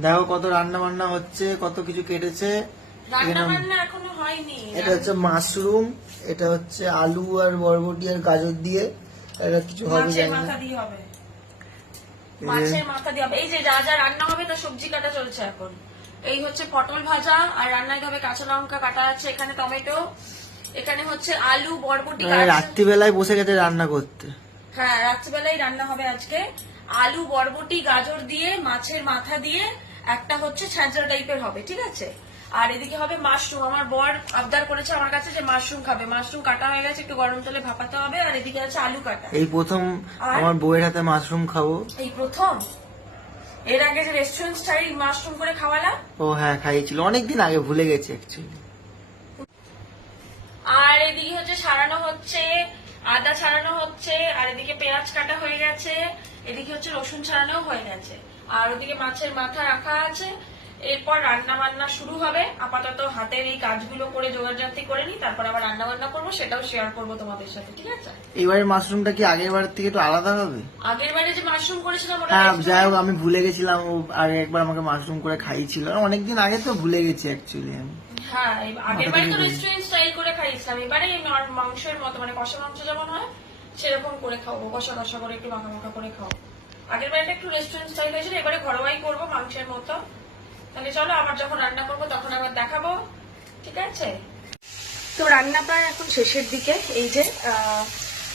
দেখো কত রান্না বান্না হচ্ছে, কত কিছু কেটেছে। এখনো হয়নি। এটা হচ্ছে মাশরুম, এটা হচ্ছে আলু আর বরবটি আর গাজর দিয়ে এটা কিছু হবে জানি না। মাছের মাথা দিয়ে হবে। এই যে যা যা রান্না হবে তার সবজি কাটা চলছে এখন। এই হচ্ছে পটল ভাজা, আর রান্নায় হবে কাঁচা লঙ্কা কাটা আছে, এখানে টমেটো, এখানে হচ্ছে আলু বরবটি। রাত্রিবেলায় বসে গেছে রান্না করতে। হ্যাঁ, রাত্রিবেলায় রান্না হবে আজকে। আলু বরবটি গাজর দিয়ে মাছের মাথা দিয়ে একটা হচ্ছে ছ্যাঁচড়া টাইপের হবে, ঠিক আছে। আর এদিকে হবে মাশরুম। আমার বর আবদার করেছে আমার কাছে যে মাশরুম খাবে। মাশরুম কাটা হয়ে গেছে, একটু গরম তেলে ভাপাতে হবে। আর এদিকে আছে আলু কাটা। এই প্রথম আমার বউয়ের হাতে মাশরুম খাবো। এই প্রথম? এর আগে যে রেস্টুরেন্ট স্টাইল মাশরুম করে খাওয়ালাম। ও হ্যাঁ, খাইয়েছিল অনেকদিন আগে, ভুলে গেছি অ্যাকচুয়ালি। আর এদিকে হচ্ছে ছাড়ানো হচ্ছে, আদা ছাড়ানো হচ্ছে, আর এদিকে পেঁয়াজ কাটা হয়ে গেছে, এদিকে হচ্ছে রসুন ছাড়ানো হয়ে গেছে, আর ওদিকে মাছের মাথা রাখা আছে। এরপর রান্না বান্না শুরু হবে। আপাতত হাতের এই কাজগুলো করে জোগাড়জান্তি করে নি, তারপর আবার রান্না বান্না করবো, সেটাও শেয়ার করবো তোমাদের সাথে, ঠিক আছে। এবারে মাশরুমটা কি আগের বার থেকে একটু আলাদা হবে? আগের বারে যে মাশরুম করেছিলাম হ্যাঁ, যাই হোক আমি ভুলে গেছিলাম। ও আগে একবার আমাকে মাশরুম করে খাইয়েছিল, অনেকদিন আগে, তো ভুলে গেছি অ্যাকচুয়ালি আমি। হ্যাঁ, আগের বারে তো রেস্টুরেন্ট স্টাইল করে খাইয়েছিলাম। এবারে মাংসের মতো, মানে কষা মাংস যেমন হয় সেরকম করে খাবো, কষা কষা করে একটু মাখা মাখা করে খাবো। আগের বারে একটু রেস্টুরেন্ট স্টাইল হয়েছিল, এবারে ঘরোয়াই করবো মাংসের মতো। তাহলে চলো আবার যখন রান্না করবো তখন আবার দেখাবো, ঠিক আছে। তো রান্না প্রায় এখন শেষের দিকে। এই যে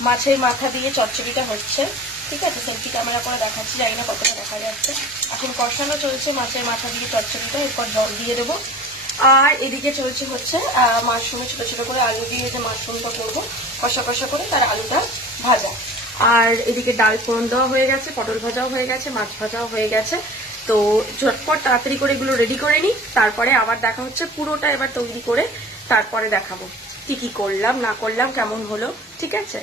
মাছের মাথা দিয়ে চচ্চড়িটা হচ্ছে, ঠিক আছে। সেলফি ক্যামেরা করে দেখাচ্ছি, জানি না কতটা দেখা যাচ্ছে। এখন কষানো চলছে মাছের মাথা দিয়ে চচ্চড়িটা, এরপর জল দিয়ে দেবো। আর এদিকে চলছে হচ্ছে মাশরুমে ছোট ছোট করে আলু দিয়ে যে মাশরুমটা করবো কষা কষা করে, তার আলুটা ভাজা। আর এদিকে ডাল ফোড়ন দেওয়া হয়ে গেছে, পটল ভাজাও হয়ে গেছে, মাছ ভাজাও হয়ে গেছে। তো ঝটপট তাড়াতাড়ি করে এগুলো রেডি করে নিই, তারপরে আবার দেখা হচ্ছে। পুরোটা এবার তৈরি করে তারপরে দেখাবো কি কি করলাম না করলাম, কেমন হলো, ঠিক আছে।